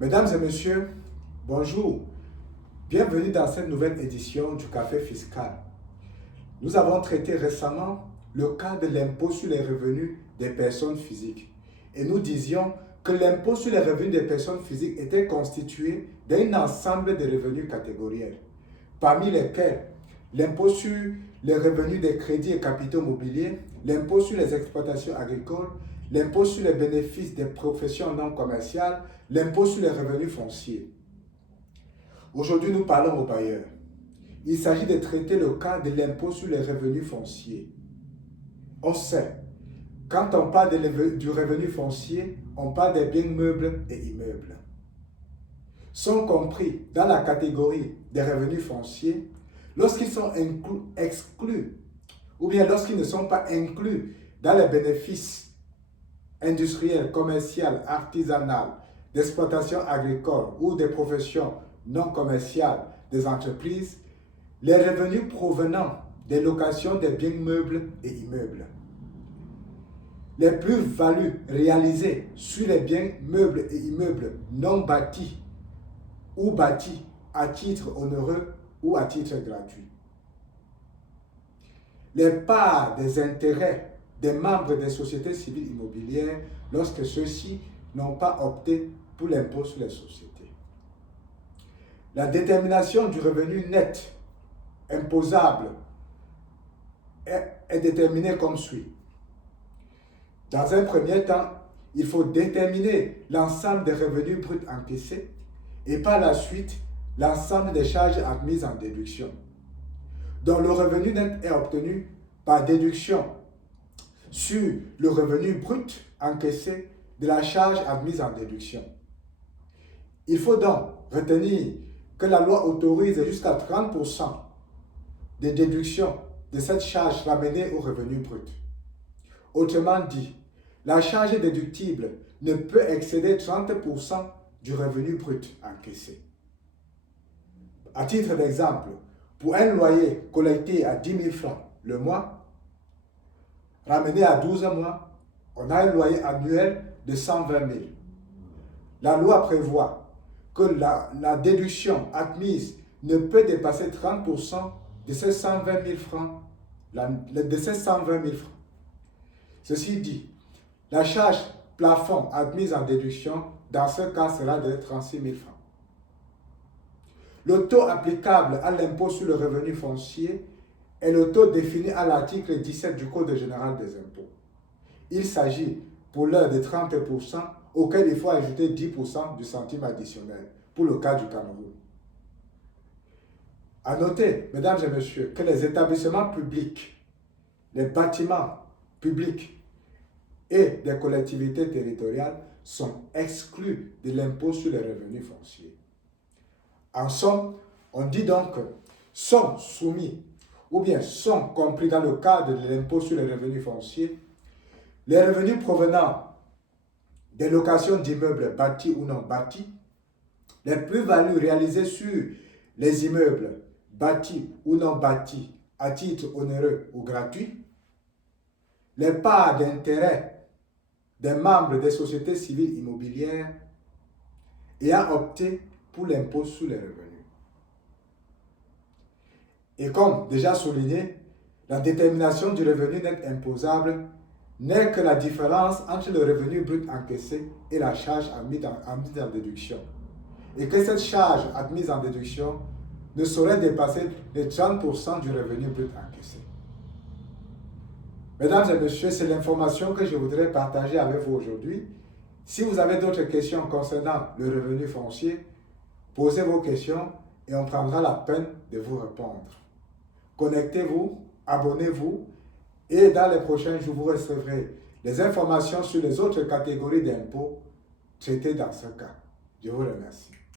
Mesdames et messieurs, bonjour. Bienvenue dans cette nouvelle édition du Café Fiscal. Nous avons traité récemment le cas de l'impôt sur les revenus des personnes physiques. Et nous disions que l'impôt sur les revenus des personnes physiques était constitué d'un ensemble de revenus catégoriels, parmi lesquels l'impôt sur les revenus des crédits et capitaux mobiliers, l'impôt sur les exploitations agricoles, l'impôt sur les bénéfices des professions non commerciales, l'impôt sur les revenus fonciers. Aujourd'hui, nous parlons aux bailleurs. Il s'agit de traiter le cas de l'impôt sur les revenus fonciers. On sait, quand on parle du revenu foncier, on parle des biens meubles et immeubles. Sont compris dans la catégorie des revenus fonciers lorsqu'ils sont exclus ou bien lorsqu'ils ne sont pas inclus dans les bénéfices industriels, commerciaux, artisanaux, d'exploitation agricole ou des professions non commerciales des entreprises, les revenus provenant des locations des biens meubles et immeubles. Les plus-values réalisées sur les biens meubles et immeubles non bâtis ou bâtis à titre onéreux ou à titre gratuit. Les parts des intérêts des membres des sociétés civiles immobilières lorsque ceux-ci n'ont pas opté pour l'impôt sur les sociétés. La détermination du revenu net imposable est déterminée comme suit. Dans un premier temps, il faut déterminer l'ensemble des revenus bruts encaissés et par la suite, l'ensemble des charges admises en déduction. Donc le revenu net est obtenu par déduction sur le revenu brut encaissé de la charge admise en déduction. Il faut donc retenir que la loi autorise jusqu'à 30% de déduction de cette charge ramenée au revenu brut. Autrement dit, la charge déductible ne peut excéder 30% du revenu brut encaissé. À titre d'exemple, pour un loyer collecté à 10 000 francs le mois, ramené à 12 mois, on a un loyer annuel de 120 000. La loi prévoit que la déduction admise ne peut dépasser 30% de ces 120 000 francs. Ceci dit, la charge plafond admise en déduction, dans ce cas, sera de 36 000 francs. Le taux applicable à l'impôt sur le revenu foncier est le taux défini à l'article 17 du Code général des impôts. Il s'agit pour l'heure de 30%, auquel il faut ajouter 10% du centime additionnel, pour le cas du Cameroun. À noter, mesdames et messieurs, que les établissements publics, les bâtiments publics et des collectivités territoriales sont exclus de l'impôt sur les revenus fonciers. En somme, on dit donc que sont soumis ou bien sont compris dans le cadre de l'impôt sur les revenus fonciers les revenus provenant des locations d'immeubles bâtis ou non bâtis, les plus-values réalisées sur les immeubles bâtis ou non bâtis à titre onéreux ou gratuit, les parts d'intérêt des membres des sociétés civiles immobilières ayant opté pour l'impôt sur les revenus. Et comme déjà souligné, la détermination du revenu net imposable n'est que la différence entre le revenu brut encaissé et la charge admise en déduction. Et que cette charge admise en déduction ne saurait dépasser les 30% du revenu brut encaissé. Mesdames et messieurs, c'est l'information que je voudrais partager avec vous aujourd'hui. Si vous avez d'autres questions concernant le revenu foncier, posez vos questions et on prendra la peine de vous répondre. Connectez-vous, abonnez-vous et dans les prochains jours, vous recevrez les informations sur les autres catégories d'impôts traitées dans ce cas. Je vous remercie.